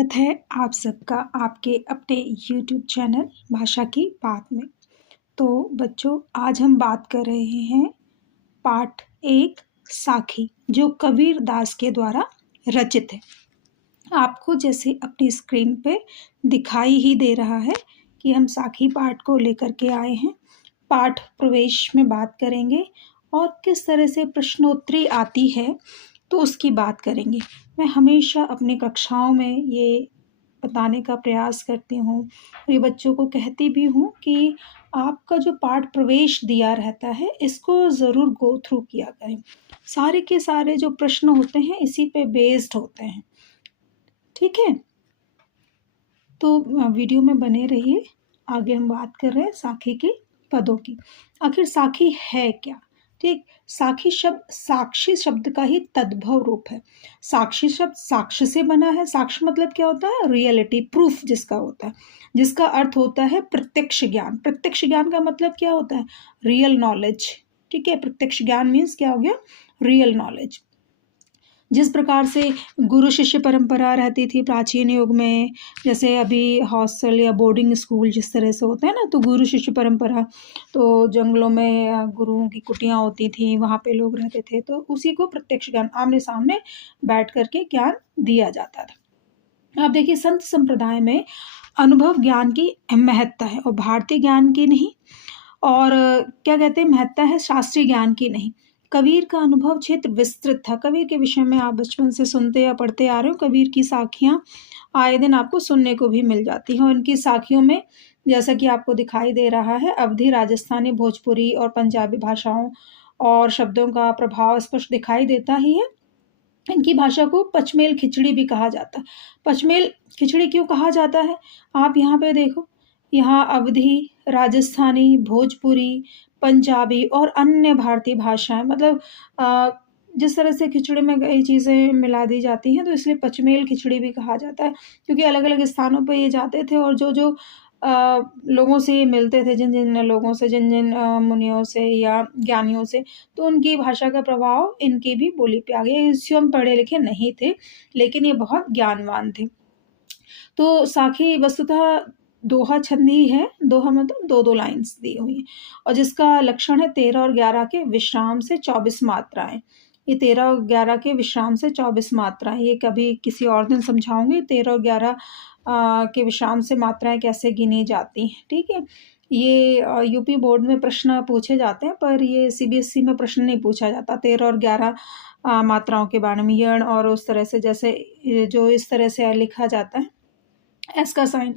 स्वागत है आप सबका आपके अपने यूट्यूब चैनल भाषा की बात में। तो बच्चों, आज हम बात कर रहे हैं पाठ 1 साखी, जो कबीर दास के द्वारा रचित है। आपको जैसे अपनी स्क्रीन पे दिखाई ही दे रहा है कि हम साखी पाठ को लेकर के आए हैं। पाठ प्रवेश में बात करेंगे और किस तरह से प्रश्नोत्तरी आती है तो उसकी बात करेंगे। मैं हमेशा अपनी कक्षाओं में ये बताने का प्रयास करती हूँ और ये बच्चों को कहती भी हूँ कि आपका जो पाठ प्रवेश दिया रहता है, इसको ज़रूर गो थ्रू किया करें। सारे के सारे जो प्रश्न होते हैं इसी पे बेस्ड होते हैं, ठीक है? तो वीडियो में बने रहिए। आगे हम बात कर रहे हैं साखी के पदों की। आखिर साखी है क्या? ठीक, साखी शब्द साक्षी शब्द का ही तद्भव रूप है। साक्षी शब्द साक्ष्य से बना है। साक्ष्य मतलब क्या होता है? रियलिटी, प्रूफ जिसका होता है, जिसका अर्थ होता है प्रत्यक्ष ज्ञान। प्रत्यक्ष ज्ञान का मतलब क्या होता है? Real knowledge. ठीक है, प्रत्यक्ष ज्ञान मीन्स क्या हो गया? Real knowledge. जिस प्रकार से गुरु शिष्य परंपरा रहती थी प्राचीन युग में, जैसे अभी हॉस्टल या बोर्डिंग स्कूल जिस तरह से होता है ना, तो गुरु शिष्य परंपरा, तो जंगलों में गुरुओं की कुटियाँ होती थी, वहाँ पे लोग रहते थे, तो उसी को प्रत्यक्ष ज्ञान, आमने सामने बैठ करके ज्ञान दिया जाता था। आप देखिए, संत संप्रदाय में अनुभव ज्ञान की महत्ता है और भारतीय ज्ञान की नहीं, और क्या कहते हैं, महत्ता है शास्त्रीय ज्ञान की नहीं। कबीर का अनुभव क्षेत्र विस्तृत था। कबीर के विषय में आप बचपन से सुनते या पढ़ते आ रहे हो। कबीर की साखियाँ आए दिन आपको सुनने को भी मिल जाती हैं और इनकी साखियों में, जैसा कि आपको दिखाई दे रहा है, अवधी, राजस्थानी, भोजपुरी और पंजाबी भाषाओं और शब्दों का प्रभाव स्पष्ट दिखाई देता ही है। इनकी भाषा को पचमेल खिचड़ी भी कहा जाता है। पचमेल खिचड़ी क्यों कहा जाता है? आप यहाँ पे देखो, यहाँ अवधी, राजस्थानी, भोजपुरी, पंजाबी और अन्य भारतीय भाषाएं, मतलब जिस तरह से खिचड़ी में कई चीज़ें मिला दी जाती हैं, तो इसलिए पचमेल खिचड़ी भी कहा जाता है, क्योंकि अलग अलग स्थानों पर ये जाते थे और जो जो लोगों से ये मिलते थे, जिन जिन लोगों से, जिन जिन मुनियों से या ज्ञानियों से, तो उनकी भाषा का प्रभाव इनकी भी बोली पे आ गया। स्वयं पढ़े लिखे नहीं थे, लेकिन ये बहुत ज्ञानवान थे। तो साखी वस्तुतः दोहा छंद ही है। दोहा मतलब दो दो लाइन्स दी हुई हैं और जिसका लक्षण है 13 और 11 के विश्राम से 24 मात्राएं। ये 13 और 11 के विश्राम से 24 मात्राएं, ये कभी किसी और दिन समझाऊंगी 13 और 11 के विश्राम से मात्राएं कैसे गिनी जाती हैं। ठीक है, ये यूपी बोर्ड में प्रश्न पूछे जाते हैं, पर ये सीबीएसई में प्रश्न नहीं पूछा जाता 13 और 11 मात्राओं के बारे में। यण और उस तरह से, जैसे जो इस तरह से लिखा जाता है, एस का साइन,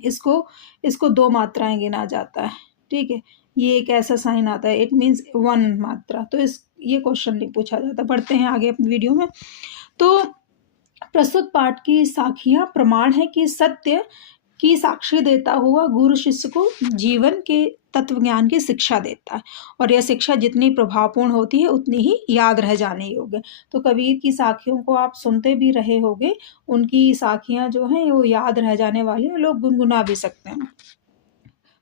इसको 2 मात्राएं गिना जाता है। ठीक है, ये एक ऐसा साइन आता है, इट मीन्स 1 मात्रा। तो ये क्वेश्चन नहीं पूछा जाता। पढ़ते हैं आगे अपनी वीडियो में। तो प्रस्तुत पाठ की साखियां प्रमाण है कि सत्य की साक्षी देता हुआ गुरु शिष्य को जीवन के तत्व ज्ञान की शिक्षा देता है, और यह शिक्षा जितनी प्रभावपूर्ण होती है उतनी ही याद रह जाने योग्य। तो कबीर की साखियों को आप सुनते भी रहे होंगे, उनकी साखियां जो हैं वो याद रह जाने वाली हैं, लोग गुनगुना भी सकते हैं।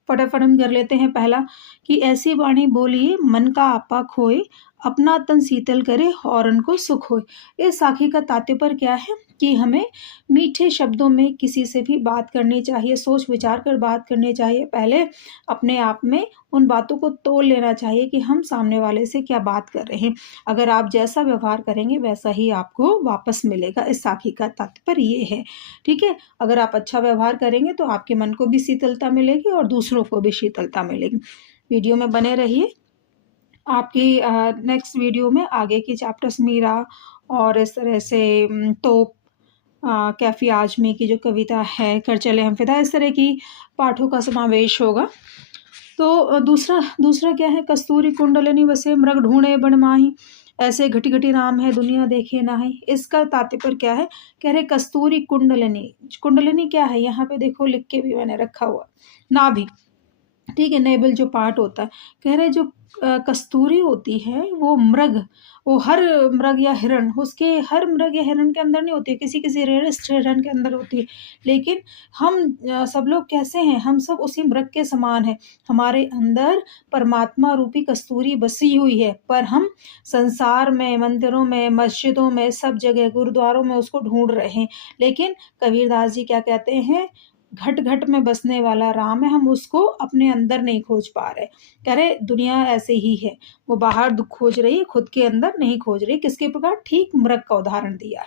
फटाफट हम कर लेते हैं। पहला, कि ऐसी वाणी बोलिए मन का आपा खोए, अपना तन शीतल करे औरन को सुख होए। इस साखी का तात्पर्य क्या है कि हमें मीठे शब्दों में किसी से भी बात करनी चाहिए, सोच विचार कर बात करनी चाहिए। पहले अपने आप में उन बातों को तोल लेना चाहिए कि हम सामने वाले से क्या बात कर रहे हैं। अगर आप जैसा व्यवहार करेंगे वैसा ही आपको वापस मिलेगा। इस साखी का तात्पर्य ये है। ठीक है, अगर आप अच्छा व्यवहार करेंगे तो आपके मन को भी शीतलता मिलेगी और दूसरों को भी शीतलता मिलेगी। वीडियो में बने रहिए। आपकी नेक्स्ट वीडियो में आगे की चैप्टर्स मीरा और इस तरह से तोप, कैफी आजमी की जो कविता है, कर चले हम फिदा, इस तरह की पाठों का समावेश होगा। तो दूसरा क्या है? कस्तूरी कुंडलिनी वसे मृग ढूंढे बन माही, ऐसे घटी घटी राम है दुनिया देखे नाही। इसका तात्पर्य क्या है? कह रहे कस्तूरी कुंडलिनी। कुंडलिनी क्या है? यहाँ पे देखो लिख के भी मैंने रखा हुआ, नाभि। ठीक है, नेबल जो पार्ट होता है। कह रहे जो कस्तूरी होती है वो मृग, वो हर मृग या हिरण, उसके हर मृग या हिरण के अंदर नहीं होती है, किसी-किसी रेयरेस्ट हिरण के अंदर होती है। लेकिन हम सब लोग कैसे हैं? हम सब उसी मृग के समान हैं। हमारे अंदर परमात्मा रूपी कस्तूरी बसी हुई है, पर हम संसार में, मंदिरों में, मस्जिदों में, सब जगह गुरुद्वारों में उसको ढूँढ रहे हैं। लेकिन कबीरदास जी क्या कहते हैं? घट-घट में बसने वाला राम है, हम उसको अपने अंदर नहीं खोज पा रहे। कह रहे दुनिया ऐसे ही है, वो बाहर दुःख खोज रही है, खुद के अंदर नहीं खोज रही। किसके प्रकार? ठीक मृग का उदाहरण दिया।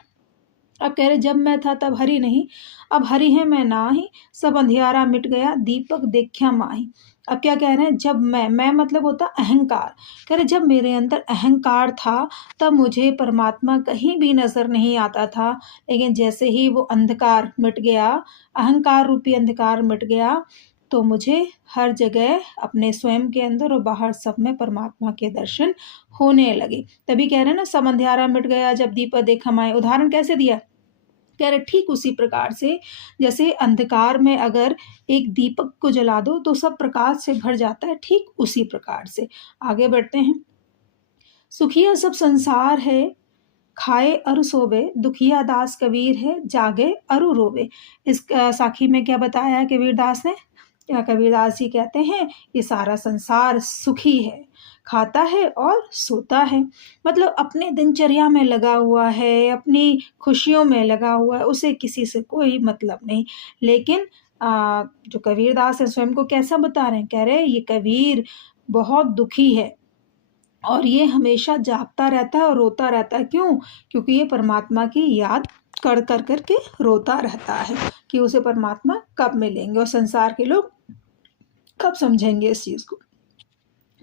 अब कह रहे जब मैं था तब हरि नहीं, अब हरि है मैं नाही, सब अंधियारा मिट गया, दीपक देख्या माही। अब क्या कह रहे हैं? जब मैं मतलब होता अहंकार। कह रहे जब मेरे अंदर अहंकार था, तब मुझे परमात्मा कहीं भी नज़र नहीं आता था। लेकिन जैसे ही वो अंधकार मिट गया, अहंकार रूपी अंधकार मिट गया, तो मुझे हर जगह अपने स्वयं के अंदर और बाहर सब में परमात्मा के दर्शन होने लगे। तभी कह रहे हैं ना, सब अंधियारा मिट गया जब दीपक देखा माही। उदाहरण कैसे दिया? कह रहे ठीक उसी प्रकार से, जैसे अंधकार में अगर एक दीपक को जला दो तो सब प्रकाश से भर जाता है, ठीक उसी प्रकार से। आगे बढ़ते हैं। सुखिया सब संसार है, खाए अरु सोवे, दुखिया दास कबीर है, जागे अरु रोवे। इस साखी में क्या बताया है कबीरदास ने? या कबीरदास जी कहते हैं ये सारा संसार सुखी है, खाता है और सोता है। मतलब अपने दिनचर्या में लगा हुआ है, अपनी खुशियों में लगा हुआ है, उसे किसी से कोई मतलब नहीं। लेकिन जो कबीरदास है स्वयं को कैसा बता रहे हैं? कह रहे हैं ये कबीर बहुत दुखी है और ये हमेशा जागता रहता है और रोता रहता है। क्यों? क्योंकि ये परमात्मा की याद कर के रोता रहता है कि उसे परमात्मा कब मिलेंगे और संसार के लोग कब समझेंगे इस चीज़ को।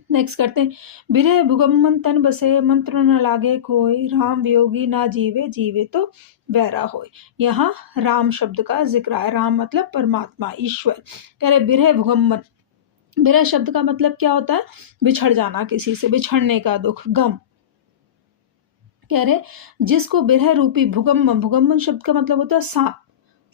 नेक्स्ट करते हैं। बिरह भुगम्मन तन बसे, मंत्र न लागे कोय, राम वियोगी ना जीवे, जीवे तो बैरा होय। यहाँ राम शब्द का जिक्र है। राम मतलब परमात्मा, ईश्वर। कह रहे बिरह भुगम्मन, बिरह शब्द का मतलब क्या होता है? बिछड़ जाना, किसी से बिछड़ने का दुख, गम। कह रहे जिसको बिरह रूपी भुगम्मन, भुगम्मन शब्द का मतलब होता है सांप,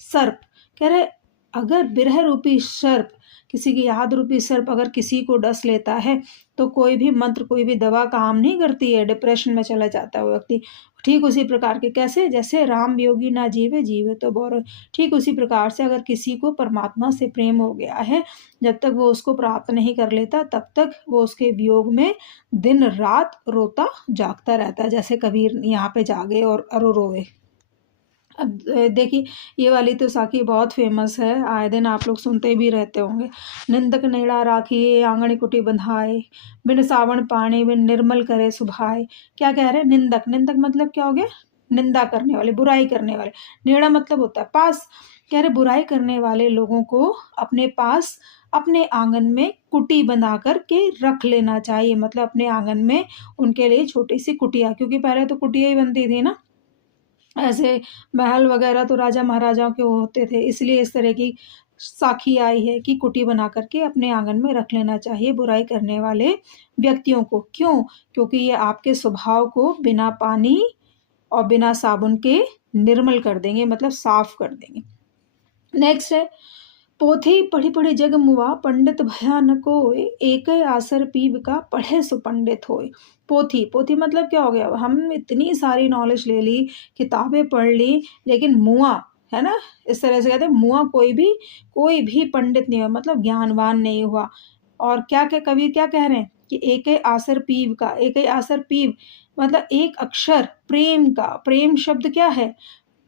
सर्प। कह रहे अगर बिरह रूपी सर्प, किसी की याद रूपी सर्प अगर किसी को डस लेता है तो कोई भी मंत्र, कोई भी दवा काम नहीं करती है, डिप्रेशन में चला जाता है वो व्यक्ति। ठीक उसी प्रकार के, कैसे? जैसे राम वियोगी ना जीवे, जीवे तो बोर। ठीक उसी प्रकार से अगर किसी को परमात्मा से प्रेम हो गया है, जब तक वो उसको प्राप्त नहीं कर लेता तब तक वो उसके वियोग में दिन रात रोता जागता रहता है। जैसे कबीर यहाँ पे जागे और अरो रोवे। अब देखिए ये वाली तो साखी बहुत फेमस है, आए दिन आप लोग सुनते भी रहते होंगे। निंदक नेड़ा राखिए, आंगणी कुटी बंधाए, बिन सावन पानी बिन निर्मल करे सुभाए। क्या कह रहे हैं? निंदक, निंदक मतलब क्या हो गया? निंदा करने वाले, बुराई करने वाले। नेड़ा मतलब होता है पास। कह रहे बुराई करने वाले लोगों को अपने पास, अपने आंगन में कुटी बना कर के रख लेना चाहिए। मतलब अपने आंगन में उनके लिए छोटी सी कुटिया, क्योंकि पहले तो कुटिया ही बनती थी ना, ऐसे महल वगैरह तो राजा महाराजाओं के होते थे, इसलिए इस तरह की साखी आई है कि कुटी बना करके अपने आंगन में रख लेना चाहिए बुराई करने वाले व्यक्तियों को। क्यों? क्योंकि ये आपके स्वभाव को बिना पानी और बिना साबुन के निर्मल कर देंगे, मतलब साफ कर देंगे। नेक्स्ट है, पोथी पढ़ी पढ़ी जग मुआ, पंडित भया न कोय, एक आसर पीव का पढ़े सो पंडित होय। पोथी, पोथी मतलब क्या हो गया? हम इतनी सारी नॉलेज ले ली, किताबें पढ़ ली, लेकिन मुआ, है ना, इस तरह से कहते हैं मुआ, कोई भी पंडित नहीं हुआ, मतलब ज्ञानवान नहीं हुआ। और क्या क्या कबीर क्या कह रहे हैं कि एक आसर पीव का, एक आसर पीव मतलब एक अक्षर प्रेम का। प्रेम शब्द क्या है?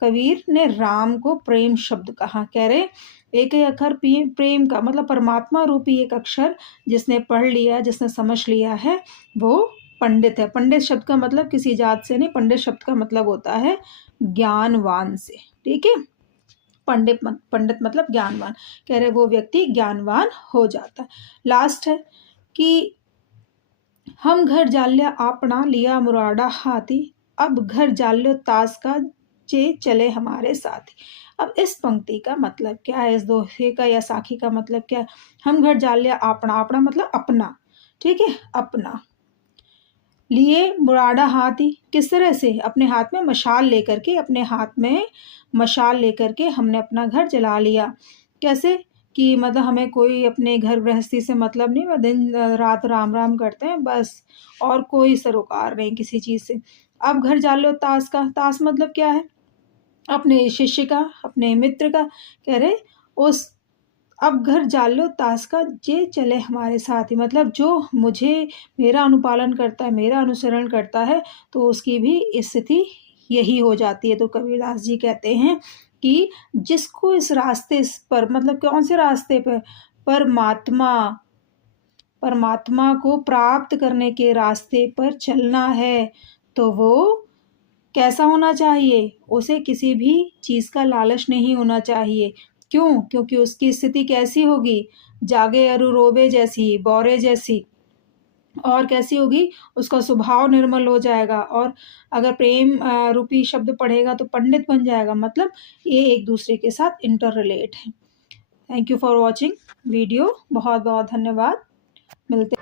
कबीर ने राम को प्रेम शब्द कहा। कह रहे एक ही अक्षर प्रेम का मतलब परमात्मा रूपी एक अक्षर जिसने पढ़ लिया, जिसने समझ लिया है, वो पंडित है। पंडित शब्द का मतलब किसी जात से नहीं, पंडित शब्द का मतलब होता है ज्ञानवान से। ठीक है, पंडित मतलब ज्ञानवान। कह रहे वो व्यक्ति ज्ञानवान हो जाता है। लास्ट है कि हम घर जाल्या आपना, लिया मुरादा हाथी, अब घर जाल्यो ताश का, चे चले हमारे साथ। अब इस पंक्ति का मतलब क्या है? इस दोहे का या साखी का मतलब क्या है? हम घर जाल्या आपना, आपना मतलब अपना, ठीक है, अपना। लिए मुरादा हाथी, किस तरह से? अपने हाथ में मशाल लेकर के, अपने हाथ में मशाल लेकर के हमने अपना घर जला लिया। कैसे? कि मतलब हमें कोई अपने घर गृहस्थी से मतलब नहीं, वह दिन रात राम राम करते हैं बस, और कोई सरोकार नहीं किसी चीज़ से। अब घर जालो ताश का, ताश मतलब क्या है? अपने शिष्य का, अपने मित्र का, कह रहे उस अब घर जालो ताश का जे चले हमारे साथ ही, मतलब जो मुझे मेरा अनुपालन करता है, मेरा अनुसरण करता है, तो उसकी भी स्थिति यही हो जाती है। तो कबीरदास जी कहते हैं कि जिसको इस रास्ते पर, मतलब कौन से रास्ते पर? परमात्मा परमात्मा को प्राप्त करने के रास्ते पर चलना है, तो वो कैसा होना चाहिए? उसे किसी भी चीज़ का लालच नहीं होना चाहिए। क्यों? क्योंकि उसकी स्थिति कैसी होगी? जागे अरु रोवे जैसी, बौरे जैसी, और कैसी होगी? उसका स्वभाव निर्मल हो जाएगा, और अगर प्रेम रूपी शब्द पढ़ेगा तो पंडित बन जाएगा। मतलब ये एक-दूसरे के साथ इंटर रिलेट हैं। Thank you for watching video. बहुत-बहुत धन्यवाद। मिलते